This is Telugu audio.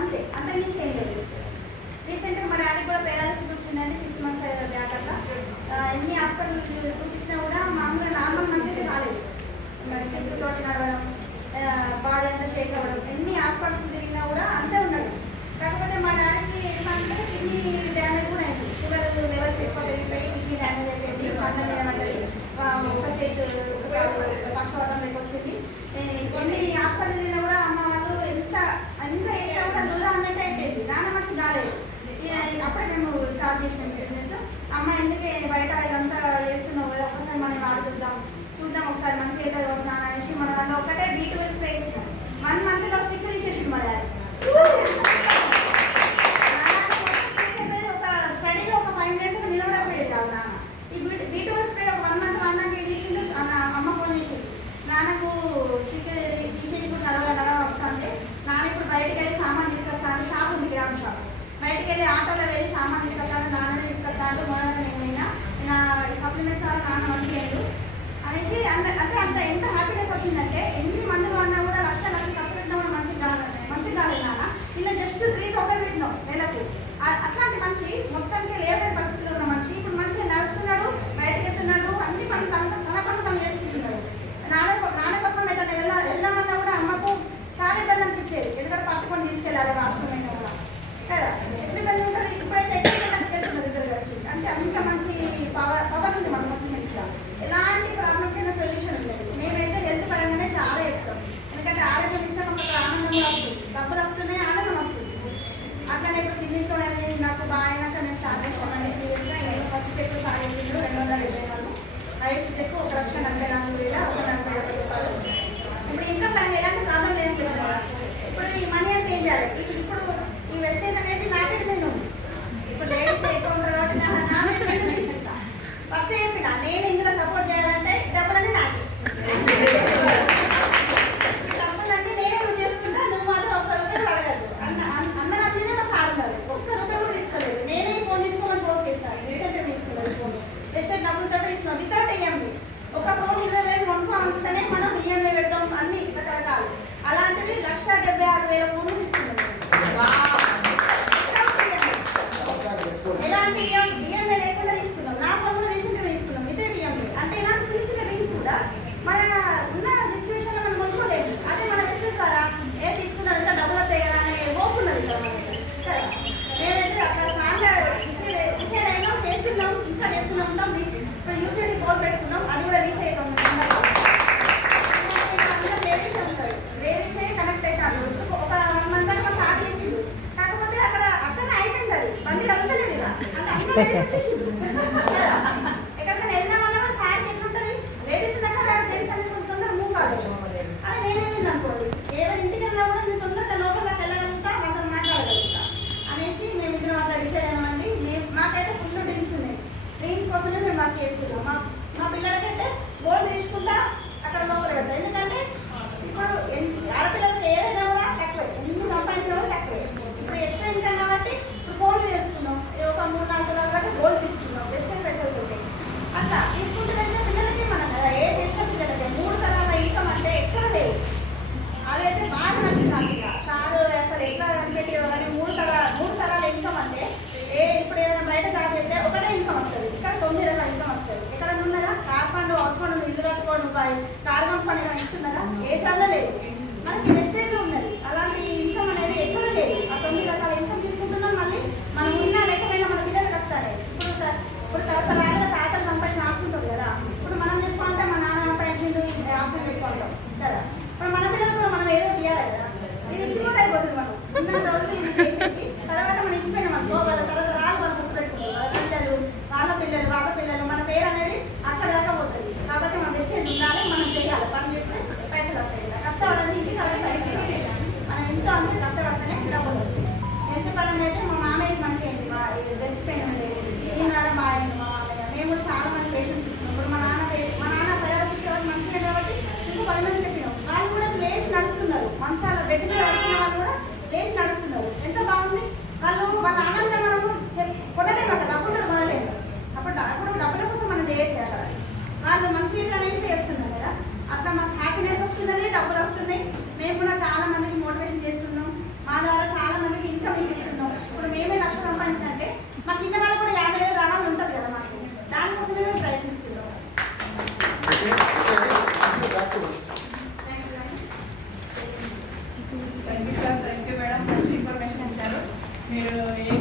అంతే, అంతకుమించి ఏం లేదు. రీసెంట్గా మా డాడీ కూడా పేరాలసిస్ వచ్చిందండి 6 months బ్యాక్ అట్లా. ఎన్ని హాస్పిటల్స్ చూపించినా కూడా మామూలుగా నార్మల్ మనిషి అయితే కాలేదు. చెప్పులతో నడవడం, బాడీ అంతా షేక్ అవ్వడం, ఎన్ని హాస్పిటల్స్ తిరిగినా కూడా అంతే ఉన్నాడు. కాకపోతే మా డాడీకి ఏంటంటే కిడ్నీ డ్యామేజ్ కూడా అయింది. షుగర్ లెవెల్స్ ఎక్కువ పెరిగిపోయి కిడ్నీ డ్యామేజ్ అయిపోయింది. పంట మీద పడ్డది, ఒక చేతి పక్షవాతం లెక్క వచ్చింది. ఎన్ని హాస్పిటల్ వెళ్ళినా కూడా అమ్మ వాళ్ళు ఎంత వేసినా కూడా నూరా అన్నట్టు అయిపోయింది. నాన్న మంచి కాలేదు. అప్పుడే మేము స్టార్ట్ చేసినాం బిజినెస్. అమ్మ ఎందుకే బయట ఇదంతా చేస్తున్నావు కదా, ఒకసారి మనం వాడి చూద్దాం ఒకసారి మంచిగా ఎక్కడ వస్తున్నాను అనేసి మన దాంట్లో ఒకటే B12 స్ప్రే ఇచ్చినాం. 1 monthలో స్టిక్ తీసేసిండు మా డాడీ. ఒక స్టడీగా ఒక 5 minutes నిలబడకపోయేది కాదు నాన్న. ఈ B12 స్ప్రే ఒక 1 month అన్నాక ఏం చేసిండు, అమ్మ ఫోన్ చేసిండు, నాన్నకు స్టిక్ తీసేసి నడవ వస్తుంది. నాన్న ఇప్పుడు బయటకు వెళ్ళి సామాన్ తీసుకొస్తాను. షాప్ ఉంది, గ్రామ షాప్. బయటకు వెళ్ళి ఆటోలో వెళ్ళి సామాన్ తీసుకొస్తాను, నాన్నని తీసుకొస్తాను. మొదట నేను సప్లిమెంట్స్ వల్ల నాన్న మంచిగా అనేసి అంటే అంత ఎంత హ్యాపీనెస్ వచ్చిందంటే ఎన్ని మందులు అన్నా కూడా లక్షలు ఖర్చు పెట్టినా కూడా మంచిగా కాలేదు నాన్న. ఇలా జస్ట్ 3,000 పెట్టినాం నెలకు. అట్లాంటి మనిషి మొత్తానికి లేవలేని పరిస్థితిలో ఉన్న మనిషి ఇప్పుడు మంచిగా నడుస్తున్నాడు, బయటకు వెళ్తున్నాడు, అన్ని పనులు తన పనులు తను చేసుకుంటున్నాడు. నాన్న కోసం ఎట్లా వెళ్దామన్నా కూడా అమ్మకు చాలా ఇబ్బంది అనిపించేది. ఎందుకంటే పట్టుకొని తీసుకెళ్ళాలి వాష్రూమ్ అయినా కూడా కదా, ఎట్లా ఇబ్బంది ఉంటుంది. ఇప్పుడైతే ఎట్లా వెళ్తున్నారు ఇద్దరు కలిసి. అంటే అంత మంచి పవర్ ఉంది మన సప్లిమెంట్స్లో. ఎలాంటి ప్రాబ్లంకైనా సొల్యూషన్ ఉంటుంది. మేమైతే హెల్త్ పరంగానే చాలా చెప్తాం. ఎందుకంటే ఆరోగ్యం ఇస్తే మనకు ఆనందం కూడా వస్తుంది, డబ్బులు వస్తున్నాయి, ఆనందం వస్తుంది. అట్లనే ఇప్పుడు కిడ్నీ స్టోన్ అనేది నాకు బాగా అయినాక నేను స్టార్ట్ చేసామండి సీరియస్గా. ఇంట్లో ఫస్ట్ చెక్ స్టార్ట్ చేసిండ్రు 270 వాళ్ళు. రైట్స్ చెక్ 1,44,000, 1,45 రూపాయలు. ఇప్పుడు ఇంకా పైన ఎలాంటి ప్రాబ్లం లేదు కదా. ఇప్పుడు ఈ మనీ అంతా ఏం చేయాలి? ఇప్పుడు ఈ వెస్టేజ్ అనేది నా పేరు మీద ఉంది. ఇప్పుడు లేడీస్ అకౌంట్ కాబట్టి నా పేరు మీద తీసుకుంటా. ఫస్ట్ చెప్పిన నేను ఇందులో సపోర్ట్ చేయాలంటే డబ్బులన్నీ నాకే, డబ్బులన్నీ నేనే యూజ్ చేసుకుంటా. నువ్వు మాత్రం ఒక్క రూపాయలు అడగదు అన్నదాన్ని మా సార్ ఉన్నారు. ఒక్క రూపాయి కూడా తీసుకోలేదు. నేనే ఫోన్ తీసుకోమని ఫోన్ చేస్తాను. రీసెంట్గా తీసుకున్నాను ఫోన్. ఎస్టేట్ డబ్బులతో తీసుకున్నాం వితౌట్ EMI. ఒక ఫోన్ 20,000 కొనుక్కోవాలనుకుంటేనే మనం EMI పెడతాం, అన్ని రకరకాలు. అలాంటిది 1,76,000 ఫోన్ తీసుకున్నాం. ఎలాంటి EMI లేకుండా తీసుకున్నాం. నా ఫోన్ కూడా రీసెంట్గా తీసుకున్నాం వితౌట్ EMI. అంటే ఇలాంటి చిన్న చిన్న రింగ్స్ కూడా మన ఉన్న సిచ్యువేషన్లో మనం కొనుక్కోలేము. అదే మన వెస్టేజ్ ద్వారా ఏం తీసుకుందాం, ఇంకా డబ్బులు వస్తాయి కదా అనే హోప్ ఉన్నది ఇక్కడ మనకి కదా. మేమైతే అక్కడ స్ట్రాంగ్గా డిసైడ్ అయినాం, చేస్తున్నాం, ఇంకా చేస్తూనే ఉంటాం. ఇప్పుడు యూసీడీ గోల్ పెట్టుకున్నాం, అది కూడా రీచ్ అవుతాం. లేడీసే ఉంటారు, లేడీసే కనెక్ట్ అవుతారు. ఒక 1 month దాకా సార్ చేసిండు. కాకపోతే అక్కడనే అయిపోయింది, అది బండి కలుగుతలేదు ఇక. అంటే అందరూ లేడీస్ వచ్చేసిండు కదా. ఎక్కడికైనా వెళ్దామన్నా కూడా సార్కి ఎట్లుంటుంది, లేడీస్ ఉన్నాక జెంట్స్ అనేది కొంచెం తొందరగా మూవ్ కాలేదు. అదే నేనేమింది అనుకోండి, ఎవరి ఇంటికి వెళ్ళినా కూడా నేను తొందరగా లోపలికి వెళ్ళగలుగుతా, వాళ్ళతో మాట్లాడగలుగుతా అనేసి మేము ఇద్దరం అట్లా డిసైడ్ అయినామండి. మాకైతే ఫుల్ డ్రీమ్స్ ఉన్నాయి. డ్రీమ్స్ కోసమే మేము వర్క్ చేస్తున్నాం. మా పిల్లలకైతే గోల్డ్ తీసుకుంటా అక్కడ లోపల పెడతాం. ఎందుకంటే ఇప్పుడు ఆడపిల్లలకి ఏదైనా కూడా తక్కువే, ఎన్ని సంపాదించినా కూడా తక్కువే. ఇప్పుడు ఎక్స్ట్రా ఇన్కమ్ కాబట్టి ఇప్పుడు గోల్డ్ తీసుకున్నాం, ఒక 3-4 తులాల దాకా గోల్డ్ తీసుకున్నాం, ఎక్స్చేంజ్ పైసలు ఉంటాయి. అట్లా తీసుకుంటే పిల్లలకి మనం కదా ఏ చేసిన పిల్లలకి 3 తరాల ఇన్కమ్ అంటే ఎక్కడ లేదు. అదైతే బాగా నచ్చింది నాకు. ఇక సారు అసలు ఎట్లా కనిపెట్టి కానీ 3 తరాల ఇన్కమ్ అంటే ఇప్పుడు ఏదైనా బయట జాబ్ అయితే ఒకటే ఇన్కమ్ వస్తుంది, ఇక్కడ 9 రకాల ఇన్కమ్ వస్తుంది. ఎక్కడ ఉన్నదా కార్ ఫండ్, హౌస్ ఫండ్, ఇల్లు కట్టుకోవడం, కార్ ఫండ్ ఏమైనా ఇస్తున్నారా? ఏ జాబ్లో లేదు. మనకి వెస్టేజ్లో ఉన్నది అలాంటి ఇన్కమ్ అనేది ఎక్కడ లేదు. ఆ 9 రకాల ఇన్కమ్ తీసుకుంటున్నాం. మళ్ళీ మనం ఉన్నా లేకపోయినా మన పిల్లలకి వస్తాయి. ఇప్పుడు తరతరాలుగా తాతలు సంపాదించిన ఆస్తి ఉంటుంది కదా. ఇప్పుడు మనం చెప్పుకుంటే మా నాన్న సంపాదించిండు ఆస్తి చెప్పుకుంటాం కదా. ఇప్పుడు మన పిల్లలు కూడా మనం ఏదో తీయాలి కదా. ఇది ఇచ్చిపోతే అయిపోతుంది. మనం ఉన్న రోజులు ఇది చేసేసి తర్వాత మనం ఇచ్చిపోయినాం అనుకో, వాళ్ళ తరతరాలు వాళ్ళు గుర్తుపెట్టుకుంటారు. వాళ్ళ పిల్లలు మన పేరు అనేది అక్కడ దాకా పోతుంది. కాబట్టి మనం వెస్టేజ్ ఉండాలి, మనం చేయాలి. పని చేస్తే పైసలు వస్తాయి కదా. కష్టపడాలి ఇంటికి కాబట్టి పైసలు వస్తాయి. మనం ఎంతో అంతే కష్టపడితేనే డబ్బులు వస్తాయి. ఎంత పరంగా అయితే మా మామయ్యకి మంచిగా అయింది. బెస్ట్ పెయిన్ ఉండేది, ఈనారా బాగా అయింది మా మామయ్య. మేము కూడా చాలా మంది పేషెంట్స్ ఇచ్చినాం. ఇప్పుడు మా నాన్న పేరాలసిస్ మంచిగా కాబట్టి ఇంకో 10 మంది చెప్పినాం. వాళ్ళు కూడా లేచి నడుస్తున్నారు. మంచాల బెడ్ మీద వచ్చిన వాళ్ళు కూడా లేచి నడుస్తున్నారు. ఎంత బాగుంది. వాళ్ళ ఆనందం మనము కొనలేము, అక్కడ డబ్బులు కొనలేము. అప్పుడు డబ్బుల కోసం మనం చేయట్లేదు. అక్కడ వాళ్ళు మంచిగా అనేది చేస్తున్నారు కదా. అట్లా మాకు హ్యాపీనెస్ వస్తున్నది, డబ్బులు వస్తున్నాయి. మేము కూడా చాలా మందికి మోటివేషన్ చేస్తున్నాం. మా ద్వారా చాలా మంది thank you sir, thank you madam, మంచి ఇన్ఫర్మేషన్ ఇచ్చారు. మీరు ఏ